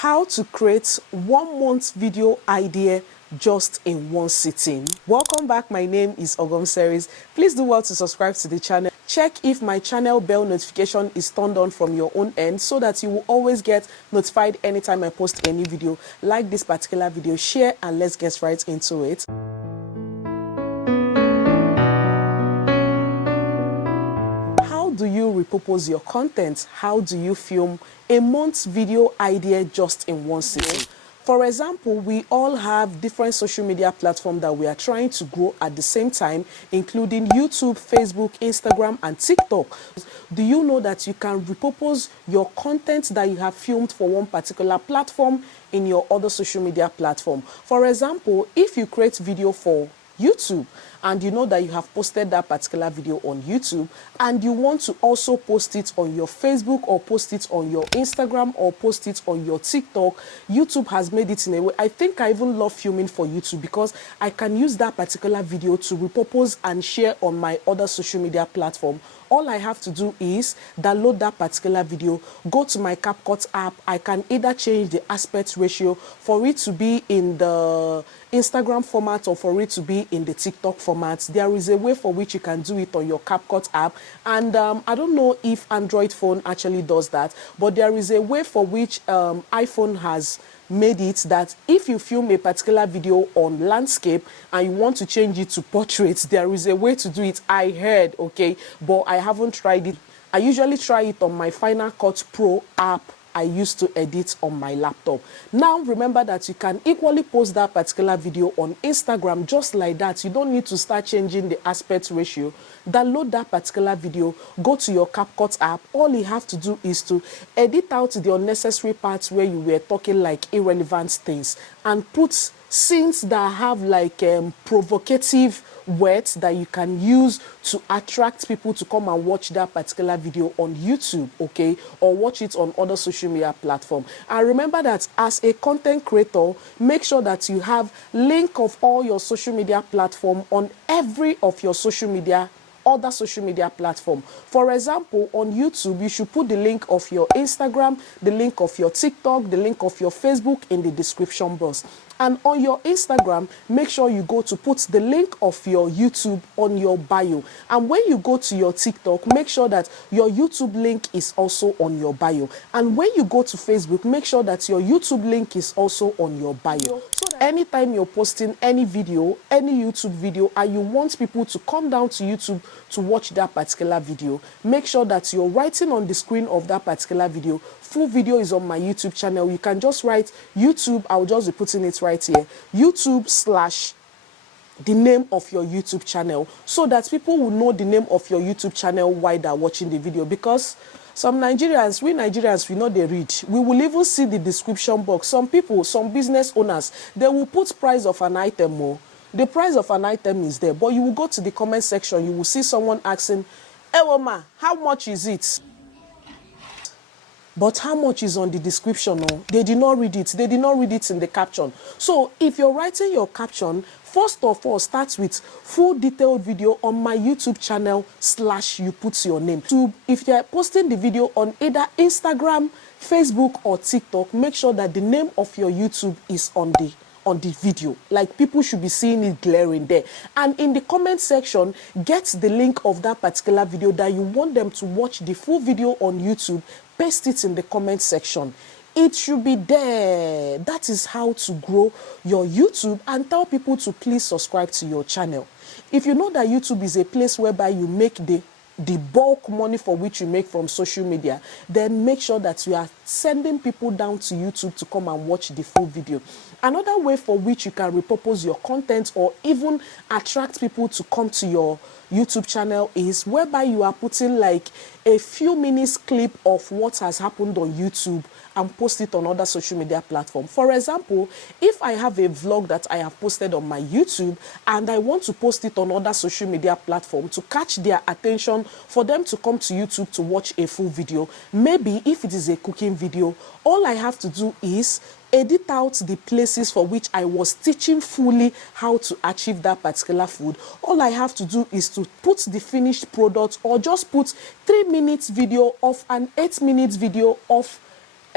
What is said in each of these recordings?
How to create 1 month video idea just in one sitting. Welcome back. My name is OGOM'S. Please do well to subscribe to the channel. Check if my channel bell notification is turned on from your own end so that you will always get notified anytime I post a new video. Like this particular video, share, and let's get right into it. How do you repurpose your content? How do you film a month's video idea just in one sitting? For example, we all have different social media platforms that we are trying to grow at the same time, including YouTube, Facebook, Instagram, and TikTok. Do you know that you can repurpose your content that you have filmed for one particular platform in your other social media platform? For example, if you create video for YouTube and you know that you have posted that particular video on YouTube and you want to also post it on your Facebook or post it on your Instagram or post it on your TikTok, YouTube has made it in a way. I think I even love filming for YouTube because I can use that particular video to repurpose and share on my other social media platform. All I have to do is download that particular video, go to my CapCut app. I can either change the aspect ratio for it to be in the Instagram format or for it to be in the TikTok format. There is a way for which you can do it on your CapCut app. And I don't know if Android phone actually does that, but there is a way for which iPhone has made it that if you film a particular video on landscape and you want to change it to portraits, there is a way to do it. I heard, okay, but I haven't tried it. I usually try it on my Final Cut Pro app I used to edit on my laptop. Now remember that you can equally post that particular video on Instagram just like that. You don't need to start changing the aspect ratio. Download that particular video, go to your CapCut app. All you have to do is to edit out the unnecessary parts where you were talking like irrelevant things and put scenes that have like provocative words that you can use to attract people to come and watch that particular video on YouTube, okay, or watch it on other social media platform. And remember that as a content creator, make sure that you have link of all your social media platform on every of your other social media platform. For example, on YouTube, you should put the link of your Instagram, the link of your TikTok, the link of your Facebook in the description box. And on your Instagram, make sure you go to put the link of your YouTube on your bio. And when you go to your TikTok, make sure that your YouTube link is also on your bio. And when you go to Facebook, make sure that your YouTube link is also on your bio. So that anytime you're posting any video, any YouTube video, and you want people to come down to YouTube to watch that particular video, make sure that you're writing on the screen of that particular video. Full video is on my YouTube channel. You can just write YouTube. I'll just be putting it right here. YouTube/ the name of your YouTube channel so that people will know the name of your YouTube channel while they're watching the video. Because some Nigerians, we know they read. We will even see the description box. Some people, some business owners, they will put price of an item more. The price of an item is there, but you will go to the comment section. You will see someone asking, "Hey, Oma, how much is it?" But how much is on the description? No, they did not read it. They did not read it in the caption. So if you're writing your caption, first of all, start with full detailed video on my YouTube channel / you put your name. So if you're posting the video on either Instagram, Facebook, or TikTok, make sure that the name of your YouTube is on the video. Like, people should be seeing it glaring there. And in the comment section, get the link of that particular video that you want them to watch the full video on YouTube. Paste it in the comment section. It should be there. That is how to grow your YouTube, and tell people to please subscribe to your channel. If you know that YouTube is a place whereby you make the bulk money for which you make from social media, then make sure that you are sending people down to YouTube to come and watch the full video. Another way for which you can repurpose your content or even attract people to come to your YouTube channel is whereby you are putting like a few minutes clip of what has happened on YouTube and post it on other social media platforms. For example, if I have a vlog that I have posted on my YouTube and I want to post it on other social media platforms to catch their attention for them to come to YouTube to watch a full video, maybe if it is a cooking video, all I have to do is edit out the places for which I was teaching fully how to achieve that particular food. All I have to do is to put the finished product or just put 3 minutes video of an 8 minutes video of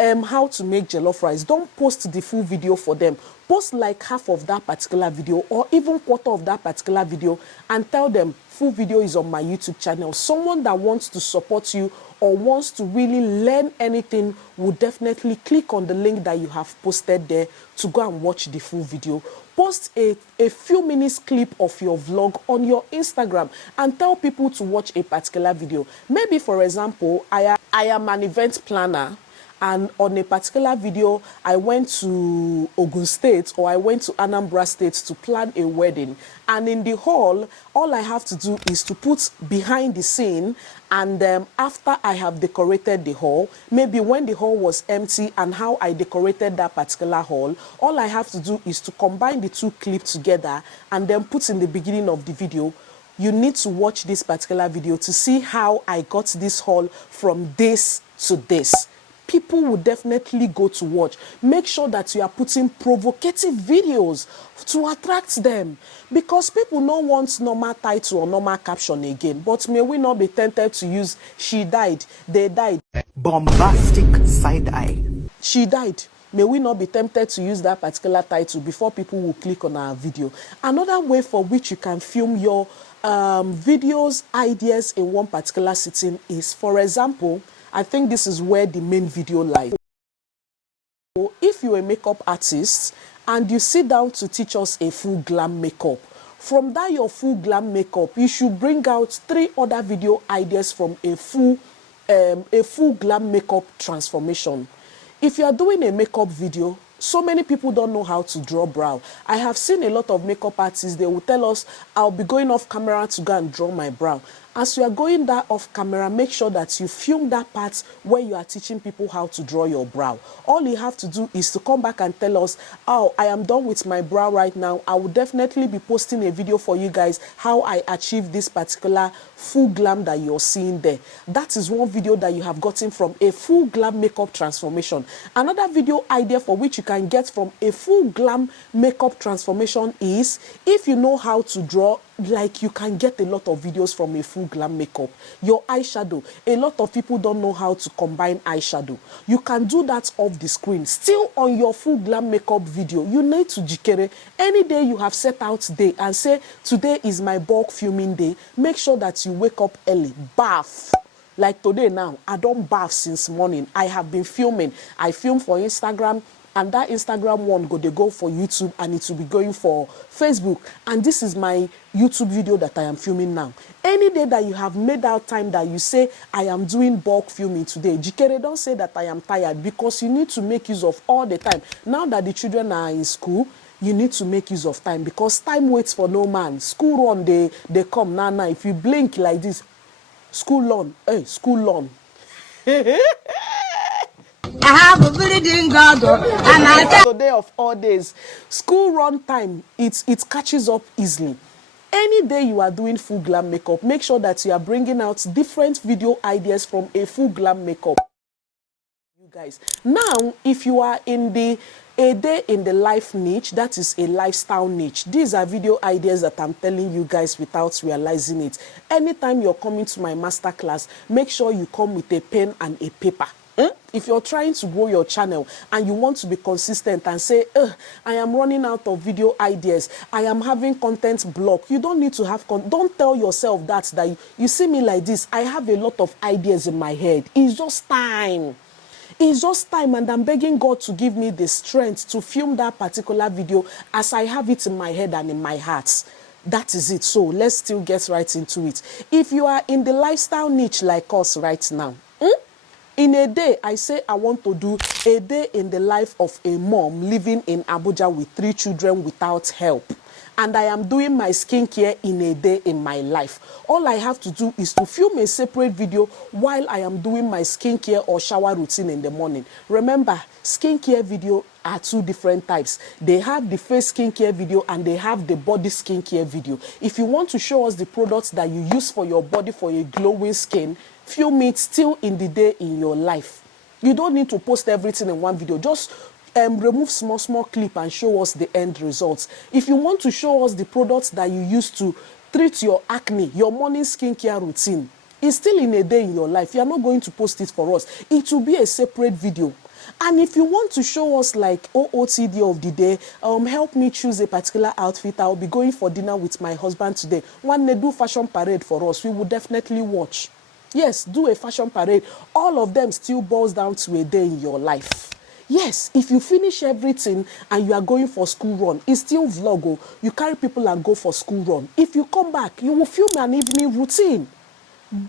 how to make jollof rice, don't post the full video for them. Post like half of that particular video or even quarter of that particular video and tell them full video is on my YouTube channel. Someone that wants to support you or wants to really learn anything will definitely click on the link that you have posted there to go and watch the full video. Post a few minutes clip of your vlog on your Instagram and tell people to watch a particular video. Maybe, for example, I am an event planner, and on a particular video, I went to Ogun State or I went to Anambra State to plan a wedding. And in the hall, all I have to do is to put behind the scene, and after I have decorated the hall, maybe when the hall was empty and how I decorated that particular hall, all I have to do is to combine the two clips together and then put in the beginning of the video, you need to watch this particular video to see how I got this hall from this to this. People will definitely go to watch. Make sure that you are putting provocative videos to attract them, because people don't want normal title or normal caption again. But may we not be tempted to use "she died," "they died," bombastic side eye. "she died." May we not be tempted to use that particular title before people will click on our video. Another way for which you can film your videos, ideas in one particular sitting is, for example, I think this is where the main video lies. So if you're a makeup artist and you sit down to teach us a full glam makeup, from that your full glam makeup, you should bring out 3 other video ideas from a full glam makeup transformation. If you are doing a makeup video, so many people don't know how to draw brow. I have seen a lot of makeup artists, they will tell us, I'll be going off camera to go and draw my brow. As you are going that off camera, make sure that you film that part where you are teaching people how to draw your brow. All you have to do is to come back and tell us, oh, I am done with my brow right now. I will definitely be posting a video for you guys how I achieve this particular full glam that you're seeing there. That is one video that you have gotten from a full glam makeup transformation. Another video idea for which you can get from a full glam makeup transformation is, if you know how to draw, like, you can get a lot of videos from a full glam makeup. Your eyeshadow, a lot of people don't know how to combine eyeshadow. You can do that off the screen. Still on your full glam makeup video, you need to jikere. Any day you have set out day and say, today is my bulk filming day, make sure that you wake up early, bath. Like today now, I don't bath since morning. I have been filming. I film for Instagram, and that Instagram one they go for YouTube, and it will be going for Facebook. And this is my YouTube video that I am filming now. Any day that you have made out time that you say, I am doing bulk filming today, jikere, don't say that I am tired, because you need to make use of all the time. Now that the children are in school, you need to make use of time, because time waits for no man. School run, they come now. If you blink like this, school run, school run. I have a bleeding God, and I Today of all days, school run time, it catches up easily. Any day you are doing full glam makeup, make sure that you are bringing out different video ideas from a full glam makeup. You guys, now if you are in the a day in the life niche, that is a lifestyle niche, these are video ideas that I'm telling you guys without realizing it. Anytime you're coming to my masterclass, make sure you come with a pen and a paper. If you're trying to grow your channel and you want to be consistent and say, I am running out of video ideas, I am having content block, you don't need to have don't tell yourself that you see me like this, I have a lot of ideas in my head. It's just time. It's just time, and I'm begging God to give me the strength to film that particular video as I have it in my head and in my heart. That is it. So let's still get right into it. If you are in the lifestyle niche like us right now, in a day, I say I want to do a day in the life of a mom living in Abuja with 3 children without help. And I am doing my skincare in a day in my life. All I have to do is to film a separate video while I am doing my skincare or shower routine in the morning. Remember, skincare video are 2 different types. They have the face skincare video and they have the body skincare video. If you want to show us the products that you use for your body for a glowing skin, film it still in the day in your life. You don't need to post everything in one video. Just remove small clip and show us the end results. If you want to show us the products that you use to treat your acne, your morning skincare routine, it's still in a day in your life. You are not going to post it for us. It will be a separate video. And if you want to show us like OOTD of the day, help me choose a particular outfit. I'll be going for dinner with my husband today. One day do fashion parade for us. We will definitely watch. Yes, do a fashion parade. All of them still boils down to a day in your life. Yes, if you finish everything and you are going for school run, it's still vlog. Oh. You carry people and go for school run. If you come back, you will film an evening routine.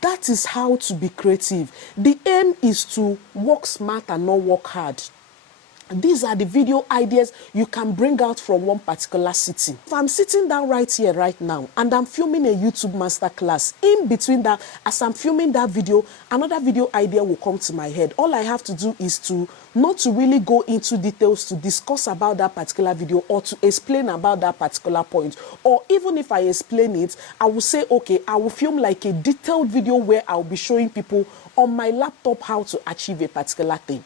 That is how to be creative. The aim is to work smart and not work hard. These are the video ideas you can bring out from one particular city. If I'm sitting down right here, right now, and I'm filming a YouTube masterclass, in between that, as I'm filming that video, another video idea will come to my head. All I have to do is to not to really go into details to discuss about that particular video or to explain about that particular point. Or even if I explain it, I will say, okay, I will film like a detailed video where I'll be showing people on my laptop how to achieve a particular thing.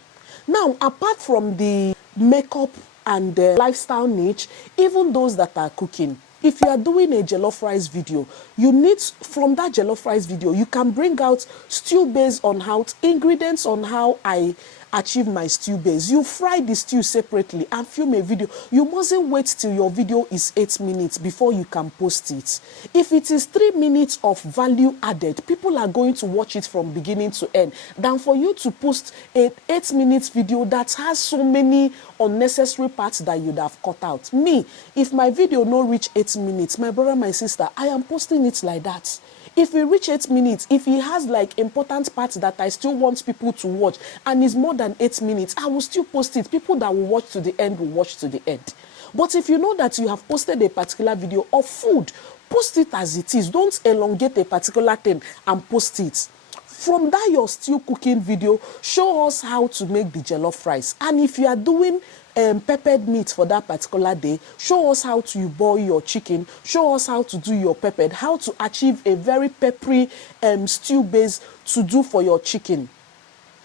Now, apart from the makeup and the lifestyle niche, even those that are cooking, if you are doing a jollof rice video, you need, from that jollof rice video, you can bring out stew based on how, ingredients on how I achieve my stew base. You fry the stew separately and film a video. You mustn't wait till your video is 8 minutes before you can post it. If it is 3 minutes of value added, people are going to watch it from beginning to end than for you to post an 8 minutes video that has so many unnecessary parts that you'd have cut out. Me, if my video no reach 8 minutes, my brother, my sister, I am posting it like that. If we reach 8 minutes, if he has like important parts that I still want people to watch and is more than 8 minutes, I will still post it. People that will watch to the end will watch to the end. But if you know that you have posted a particular video of food, post it as it is. Don't elongate a particular thing and post it. From that your stew cooking video, show us how to make the jollof rice. And if you are doing peppered meat for that particular day, show us how to boil your chicken, show us how to do your peppered, how to achieve a very peppery stew base to do for your chicken.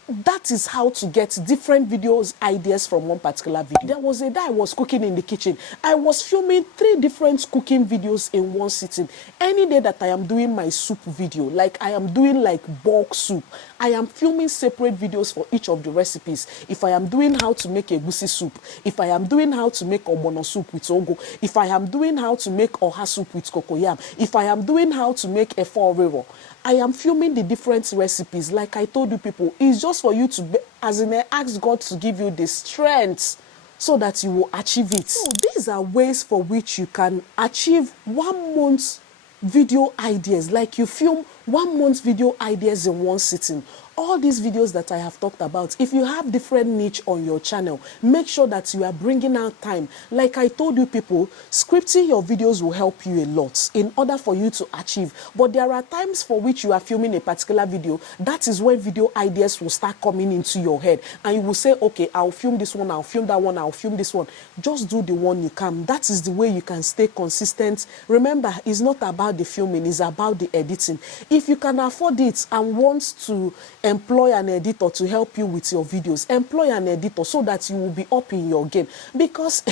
That is how to get different videos, ideas from one particular video. There was a day I was cooking in the kitchen. I was filming 3 different cooking videos in one sitting. Any day that I am doing my soup video, like I am doing like bulk soup, I am filming separate videos for each of the recipes. If I am doing how to make a egusi soup, if I am doing how to make ogbono soup with ogo, if I am doing how to make oha soup with cocoyam, if I am doing how to make a orero, I am filming the different recipes. Like I told you people, it's just for you to, as in ask God to give you the strength so that you will achieve it. So these are ways for which you can achieve 1 month video ideas. Like you film 1 month video ideas in one sitting. All these videos that I have talked about, if you have different niche on your channel, make sure that you are bringing out time. Like I told you people, scripting your videos will help you a lot in order for you to achieve. But there are times for which you are filming a particular video. That is when video ideas will start coming into your head. And you will say, okay, I'll film this one, I'll film that one, I'll film this one. Just do the one you can. That is the way you can stay consistent. Remember, it's not about the filming, it's about the editing. If you can afford it and want to employ an editor to help you with your videos, employ an editor so that you will be up in your game. Because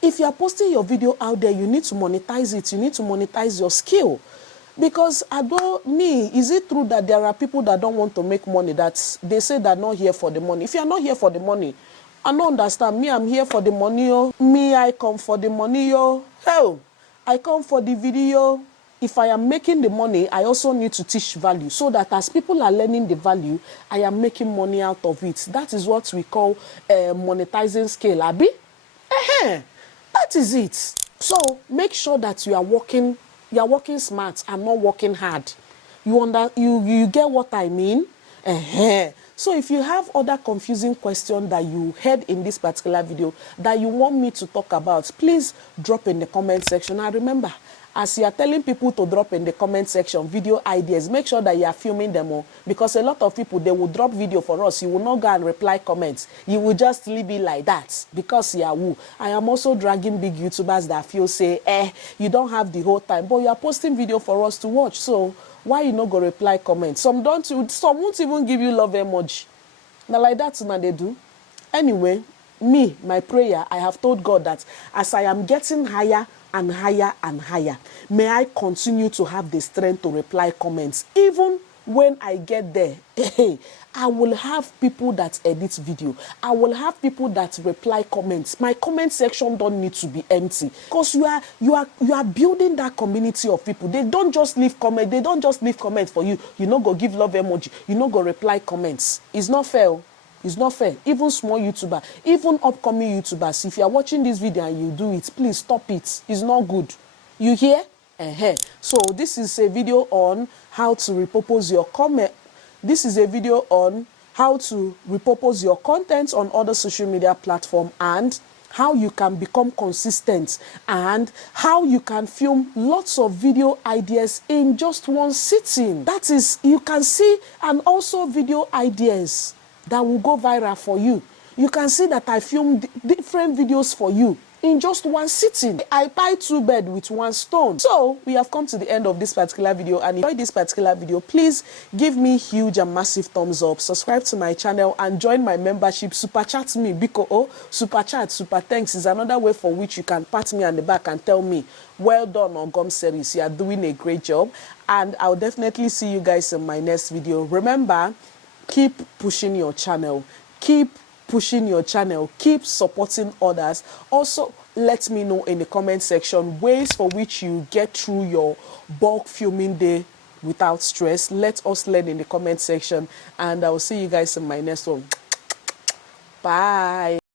if you are posting your video out there, you need to monetize it. You need to monetize your skill. Because is it true that there are people that don't want to make money, that they say they're not here for the money? If you are not here for the money, I don't understand. Me, I'm here for the money. Oh. Me, I come for the money. Oh. Hell, I come for the video. If I am making the money, I also need to teach value so that as people are learning the value, I am making money out of it. That is what we call monetizing scale, Abi. That is it. So make sure that you are working smart and not working hard. You get what I mean? So if you have other confusing questions that you heard in this particular video that you want me to talk about, please drop in the comment section. And remember, as you are telling people to drop in the comment section video ideas, make sure that you are filming them all. Because a lot of people, they will drop video for us. You will not go and reply comments. You will just leave it like that because you are woo. I am also dragging big YouTubers that feel say, you don't have the whole time. But you are posting video for us to watch. So why you not go reply comments? Some won't even give you love emoji. Now like that, they do. Anyway, me, my prayer, I have told God that as I am getting higher and higher and higher, may I continue to have the strength to reply comments, even when I get there, I will have people that edit video. I will have people that reply comments. My comment section don't need to be empty because you are building that community of people. They don't just leave comment. They don't just leave comments for you. You no go give love emoji. You no go reply comments. It's not fair. It's not fair. Even small YouTuber, even upcoming YouTubers, if you are watching this video and you do it, please stop it. It's not good. You hear? So this is a video on how to repurpose your comment. This is a video on how to repurpose your content on other social media platforms and how you can become consistent and how you can film lots of video ideas in just one sitting. That is, you can see, and also video ideas that will go viral for you. You can see that I filmed different videos for you in just one sitting. I buy 2 birds with 1 stone. So we have come to the end of this particular video, and if you enjoyed this particular video, please give me huge and massive thumbs up, subscribe to my channel and join my membership. Super chat me because super chat, super thanks is another way for which you can pat me on the back and tell me well done on OGOM'S series. You are doing a great job, and I'll definitely see you guys in my next video. Remember, keep pushing your channel, keep pushing your channel, keep supporting others. Also, let me know in the comment section ways for which you get through your bulk filming day without stress. Let us learn in the comment section, and I will see you guys in my next one. Bye.